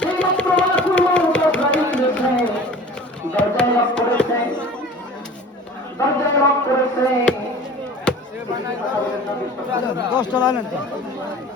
ڪي مٿان شروع ٿيو آهي درجا لا کوره سي درجا لا کوره سي سي بنايو